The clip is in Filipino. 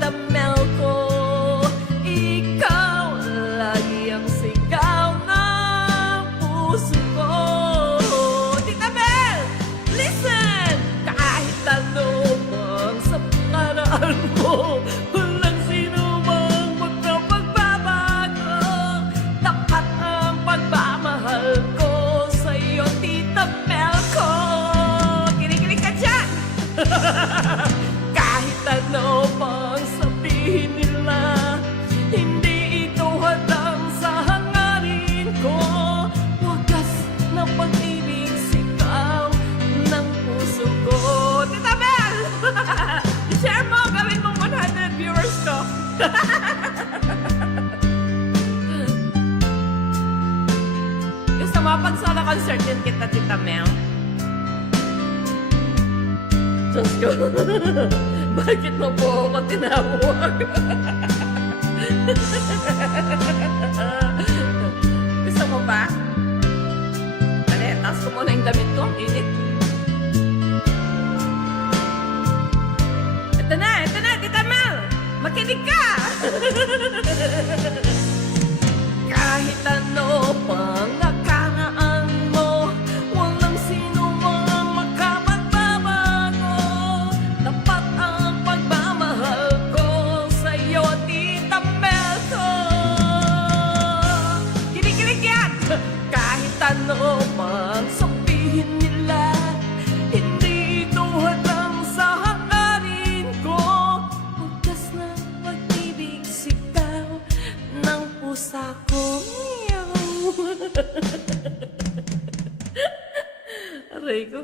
Tita Mel ko. Ikaw lagi ang sigaw ng puso ko. Tita Mel, listen! Kahit ano bang sa pangaraan mo, walang sino mang magkapagbabago. Tapat ang pagmamahal ko sa'yo, Tita Mel ko. Kinikilig ka dyan! Kahit ano pang sabihin nila, hindi ito hadang sa hangarin ko. Wagas na pag-ibig, sigaw ng puso ko. Tita Mel! I-share mo, gawin mong 100 viewers ko. Gusto mo pag solo concert din kita, Tita Mel? Diyos ko, bakit mo po ako tinawag? Gusto mo ba? Dali, taas ko muna yung damit ko. Ang init. Ito na, Tita Mel! Makinig ka! Kahit ano pang nakaraan mo, walang sino mang makapagbabago. Tapat ang pagmamahal ko sa'yo, Tita Mel ko. Kinikilig yan! Kahit ano mang sabihin nila, hindi ito hadang sa hangarin ko. Wagas na pag-ibig, sigaw ng pusa ko. Aray ko.